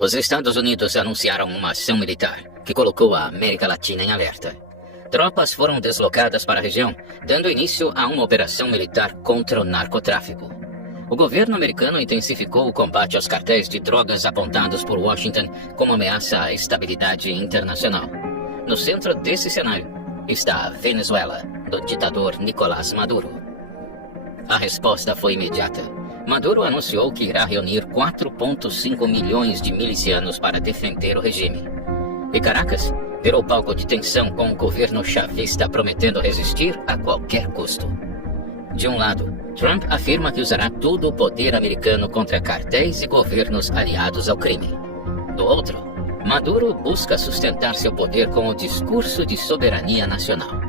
Os Estados Unidos anunciaram uma ação militar que colocou a América Latina em alerta. Tropas foram deslocadas para a região, dando início a uma operação militar contra o narcotráfico. O governo americano intensificou o combate aos cartéis de drogas apontados por Washington como ameaça à estabilidade internacional. No centro desse cenário está a Venezuela, do ditador Nicolás Maduro. A resposta foi imediata. Maduro anunciou que irá reunir 4,5 milhões de milicianos para defender o regime. E Caracas virou palco de tensão com o governo chavista prometendo resistir a qualquer custo. De um lado, Trump afirma que usará todo o poder americano contra cartéis e governos aliados ao crime. Do outro, Maduro busca sustentar seu poder com o discurso de soberania nacional.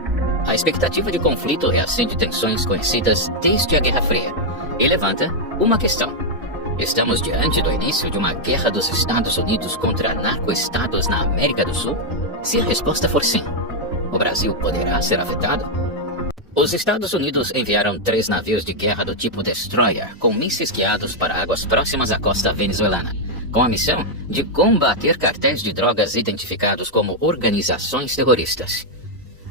A expectativa de conflito reacende tensões conhecidas desde a Guerra Fria e levanta uma questão. Estamos diante do início de uma guerra dos Estados Unidos contra narco-estados na América do Sul? Se a resposta for sim, o Brasil poderá ser afetado? Os Estados Unidos enviaram 3 navios de guerra do tipo Destroyer com mísseis guiados para águas próximas à costa venezuelana, com a missão de combater cartéis de drogas identificados como organizações terroristas.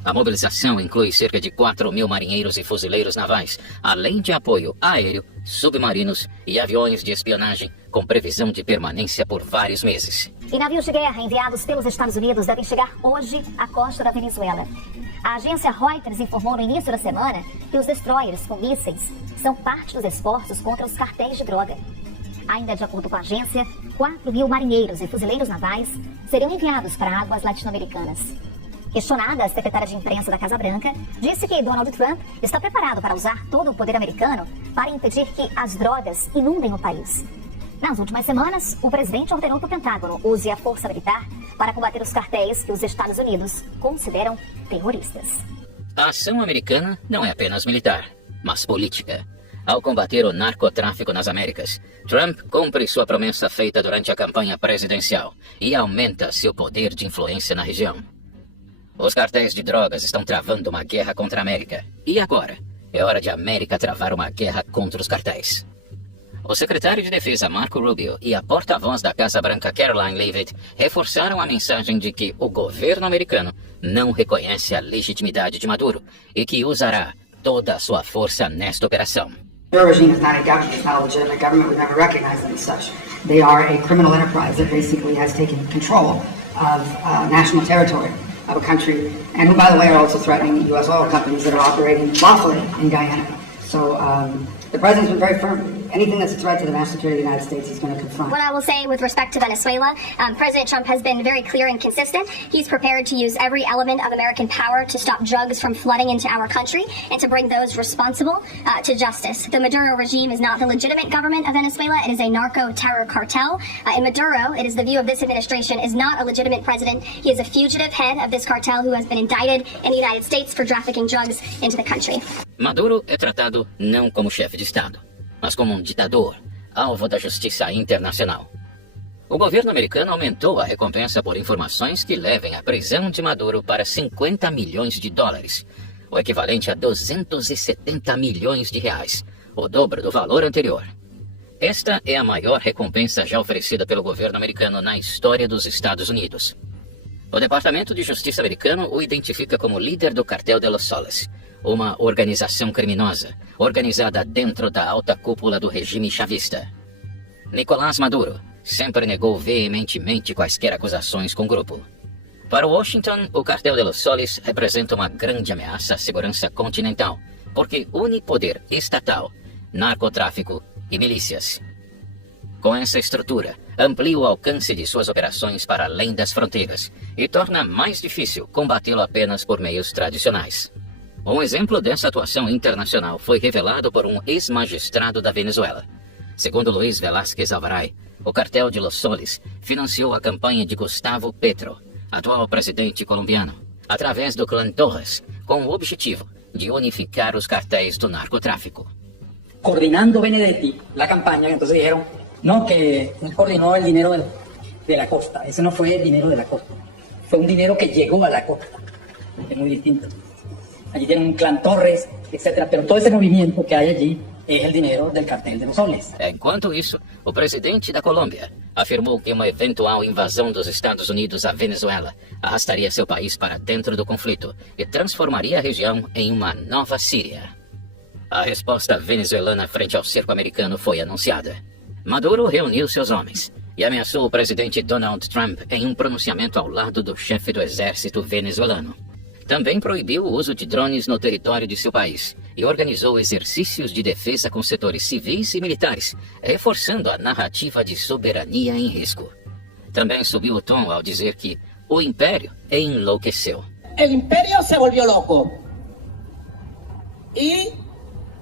A mobilização inclui cerca de 4.000 marinheiros e fuzileiros navais, além de apoio aéreo, submarinos e aviões de espionagem, com previsão de permanência por vários meses. E navios de guerra enviados pelos Estados Unidos devem chegar hoje à costa da Venezuela. A agência Reuters informou no início da semana que os destroyers com mísseis são parte dos esforços contra os cartéis de droga. Ainda de acordo com a agência, 4.000 marinheiros e fuzileiros navais seriam enviados para águas latino-americanas. Questionada, a secretária de imprensa da Casa Branca disse que Donald Trump está preparado para usar todo o poder americano para impedir que as drogas inundem o país. Nas últimas semanas, o presidente ordenou que o Pentágono use a força militar para combater os cartéis que os Estados Unidos consideram terroristas. A ação americana não é apenas militar, mas política. Ao combater o narcotráfico nas Américas, Trump cumpre sua promessa feita durante a campanha presidencial e aumenta seu poder de influência na região. Os cartéis de drogas estão travando uma guerra contra a América. E agora? É hora de a América travar uma guerra contra os cartéis. O secretário de Defesa Marco Rubio e a porta-voz da Casa Branca Caroline Leavitt reforçaram a mensagem de que o governo americano não reconhece a legitimidade de Maduro e que usará toda a sua força nesta operação. Their regime is not a government, it's not a legitimate government, we've never recognized them as such. They are a criminal enterprise that basically has taken control of national territory of a country, and who, by the way, are also threatening U.S. oil companies that are operating lawfully in Guyana. So the president's been very firm. Anything that's a threat to the national security of the United States, he's going to confront. What I will say with respect to Venezuela, President Trump has been very clear and consistent. He's prepared to use every element of American power to stop drugs from flooding into our country and to bring those responsible to justice. The Maduro regime is not the legitimate government of Venezuela. It is a narco-terror cartel. In Maduro, it is the view of this administration, is not a legitimate president. He is a fugitive head of this cartel who has been indicted in the United States for trafficking drugs into the country. Maduro é tratado não como chefe de Estado, mas como um ditador, alvo da justiça internacional. O governo americano aumentou a recompensa por informações que levem a prisão de Maduro para 50 milhões de dólares, o equivalente a 270 milhões de reais, o dobro do valor anterior. Esta é a maior recompensa já oferecida pelo governo americano na história dos Estados Unidos. O Departamento de Justiça americano o identifica como líder do Cartel de Los Soles, uma organização criminosa, organizada dentro da alta cúpula do regime chavista. Nicolás Maduro sempre negou veementemente quaisquer acusações com o grupo. Para Washington, o Cartel de Los Soles representa uma grande ameaça à segurança continental, porque une poder estatal, narcotráfico e milícias. Com essa estrutura, amplia o alcance de suas operações para além das fronteiras e torna mais difícil combatê-lo apenas por meios tradicionais. Um exemplo dessa atuação internacional foi revelado por um ex-magistrado da Venezuela. Segundo Luiz Velázquez Alvaray, o cartel de Los Soles financiou a campanha de Gustavo Petro, atual presidente colombiano, através do clã Torres, com o objetivo de unificar os cartéis do narcotráfico. Coordinando Benedetti la campaña, entonces dijeron, no, que él coordinó el dinero de la costa. Ese no fue el dinero de la costa. Fue un dinero que llegó a la costa. Es muy distinto. Allí tienen un clan Torres, etcétera, pero todo esse movimento que hay allí es el dinero del cartel de Los Soles. Enquanto isso, o presidente da Colômbia, afirmou que uma eventual invasão dos Estados Unidos à Venezuela arrastaria seu país para dentro do conflito e transformaria a região em uma nova Síria. A resposta venezuelana frente ao cerco americano foi anunciada. Maduro reuniu seus homens e ameaçou o presidente Donald Trump em um pronunciamento ao lado do chefe do exército venezuelano. Também proibiu o uso de drones no território de seu país e organizou exercícios de defesa com setores civis e militares, reforçando a narrativa de soberania em risco. Também subiu o tom ao dizer que o império enlouqueceu. O império se volvió loco e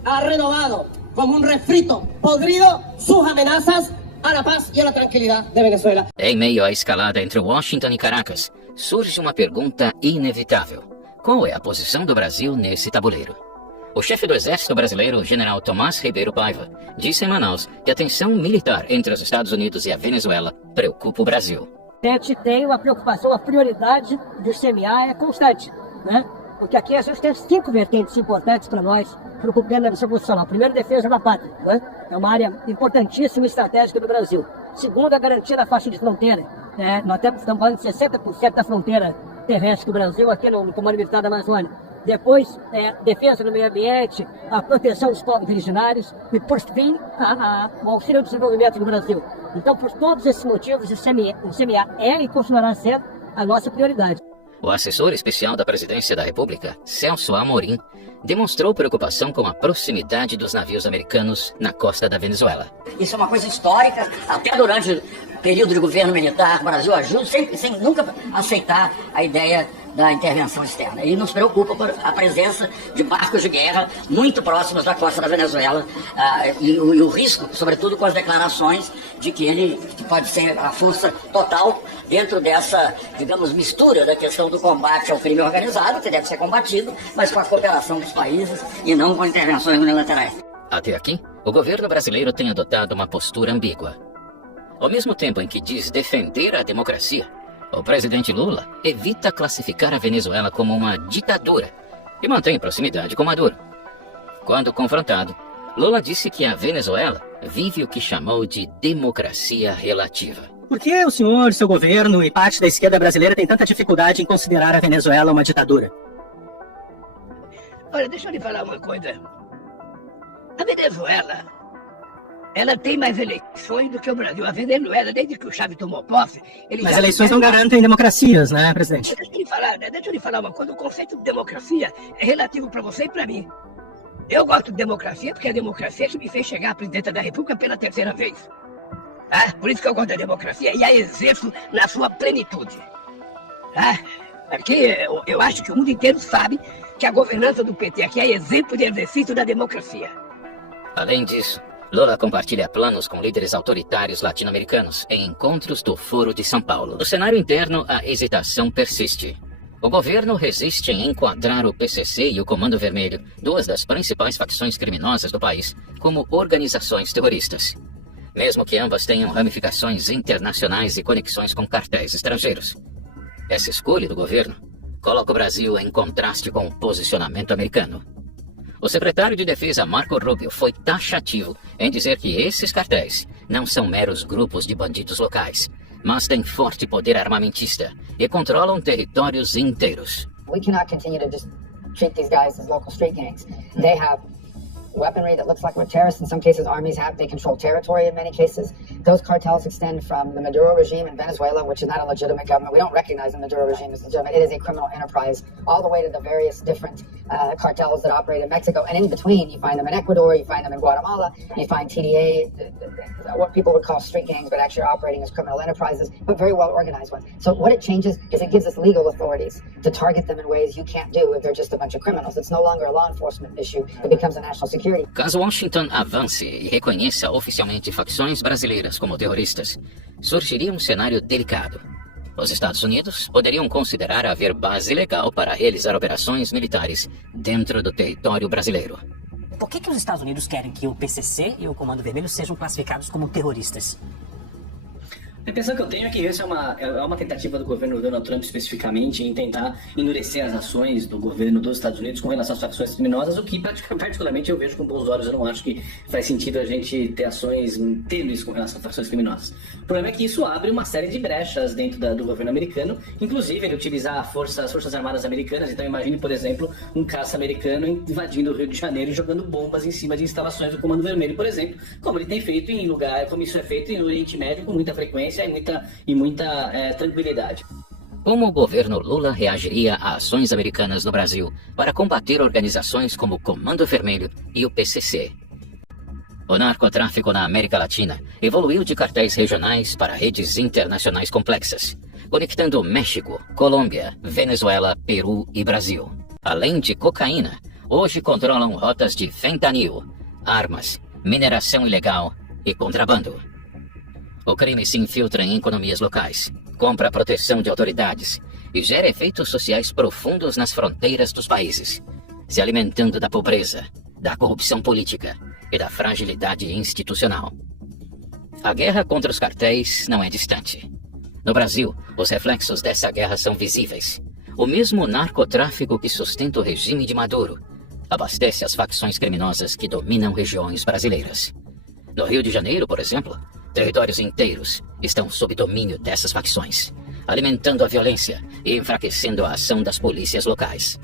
ha renovado como refrito podrido suas ameaças a la paz e a la tranquilidade de Venezuela. Em meio à escalada entre Washington e Caracas, surge uma pergunta inevitável. Qual é a posição do Brasil nesse tabuleiro? O chefe do Exército Brasileiro, General Tomás Ribeiro Paiva, disse em Manaus que a tensão militar entre os Estados Unidos e a Venezuela preocupa o Brasil. A gente tem uma preocupação, a prioridade do CMA é constante, né? Porque aqui a gente tem 5 vertentes importantes para nós, para o cumprimento da missão constitucional. Primeiro, defesa da pátria, né? É uma área importantíssima e estratégica do Brasil. Segundo, a garantia da faixa de fronteira. Nós estamos falando de 60% da fronteira terrestre do Brasil aqui no Comando Militar da Amazônia. Depois, defesa do meio ambiente, a proteção dos povos originários e, por fim, o auxílio ao desenvolvimento do Brasil. Então, por todos esses motivos, o CMA é e continuará sendo a nossa prioridade. O assessor especial da Presidência da República, Celso Amorim, demonstrou preocupação com a proximidade dos navios americanos na costa da Venezuela. Isso é uma coisa histórica, até durante o período de governo militar, o Brasil ajuda sem nunca aceitar a ideia da intervenção externa. E nos preocupa por a presença de barcos de guerra muito próximos da costa da Venezuela e o risco, sobretudo com as declarações de que ele pode ser a força total dentro dessa, digamos, mistura da questão do combate ao crime organizado, que deve ser combatido, mas com a cooperação dos países e não com intervenções unilaterais. Até aqui, o governo brasileiro tem adotado uma postura ambígua. Ao mesmo tempo em que diz defender a democracia, o presidente Lula evita classificar a Venezuela como uma ditadura e mantém proximidade com Maduro. Quando confrontado, Lula disse que a Venezuela vive o que chamou de democracia relativa. Por que o senhor, seu governo e parte da esquerda brasileira tem tanta dificuldade em considerar a Venezuela uma ditadura? Olha, deixa eu lhe falar uma coisa. A Venezuela, ela tem mais eleições do que o Brasil. A Venezuela, desde que o Chávez tomou posse... Mas eleições não garantem democracias, né, presidente? Deixa eu lhe falar uma coisa. O conceito de democracia é relativo para você e para mim. Eu gosto de democracia porque a democracia que me fez chegar à presidência da República pela 3ª vez. Por isso que eu gosto da democracia e a exerço na sua plenitude. Porque eu acho que o mundo inteiro sabe que a governança do PT aqui é exemplo de exercício da democracia. Além disso, Lula compartilha planos com líderes autoritários latino-americanos em encontros do Foro de São Paulo. No cenário interno, a hesitação persiste. O governo resiste em enquadrar o PCC e o Comando Vermelho, 2 das principais facções criminosas do país, como organizações terroristas, mesmo que ambas tenham ramificações internacionais e conexões com cartéis estrangeiros. Essa escolha do governo coloca o Brasil em contraste com o posicionamento americano. O secretário de Defesa Marco Rubio foi taxativo em dizer que esses cartéis não são meros grupos de bandidos locais, mas têm forte poder armamentista e controlam territórios inteiros. We cannot continue to just treat these guys as local street gangs. They have weaponry that looks like what terrorists in some cases armies have. They control territory in many cases. Those cartels extend from the Maduro regime in Venezuela, which is not a legitimate government. We don't recognize the Maduro regime as legitimate. It is a criminal enterprise, all the way to the various different cartels that operate in Mexico. And in between, you find them in Ecuador, you find them in Guatemala, you find TDA, what people would call street gangs, but actually are operating as criminal enterprises, but very well organized ones. So what it changes is it gives us legal authorities to target them in ways you can't do if they're just a bunch of criminals. It's no longer a law enforcement issue. It becomes a national security. Caso Washington avance e reconheça oficialmente facções brasileiras como terroristas, surgiria um cenário delicado. Os Estados Unidos poderiam considerar haver base legal para realizar operações militares dentro do território brasileiro. Por que os Estados Unidos querem que o PCC e o Comando Vermelho sejam classificados como terroristas? A impressão que eu tenho é que essa é uma tentativa do governo Donald Trump especificamente em tentar endurecer as ações do governo dos Estados Unidos com relação às facções criminosas, o que particularmente eu vejo com bons olhos. Eu não acho que faz sentido a gente ter ações tênues com relação a facções criminosas. O problema é que isso abre uma série de brechas dentro do governo americano, inclusive ele utilizar as Forças Armadas americanas. Então imagine, por exemplo, um caça americano invadindo o Rio de Janeiro e jogando bombas em cima de instalações do Comando Vermelho, por exemplo, como ele tem feito em lugares, como isso é feito no Oriente Médio com muita frequência e muita tranquilidade. Como o governo Lula reagiria a ações americanas no Brasil para combater organizações como o Comando Vermelho e o PCC? O narcotráfico na América Latina evoluiu de cartéis regionais para redes internacionais complexas, conectando México, Colômbia, Venezuela, Peru e Brasil. Além de cocaína, hoje controlam rotas de fentanil, armas, mineração ilegal e contrabando. O crime se infiltra em economias locais, compra proteção de autoridades e gera efeitos sociais profundos nas fronteiras dos países, se alimentando da pobreza, da corrupção política e da fragilidade institucional. A guerra contra os cartéis não é distante. No Brasil, os reflexos dessa guerra são visíveis. O mesmo narcotráfico que sustenta o regime de Maduro abastece as facções criminosas que dominam regiões brasileiras. No Rio de Janeiro, por exemplo, territórios inteiros estão sob domínio dessas facções, alimentando a violência e enfraquecendo a ação das polícias locais.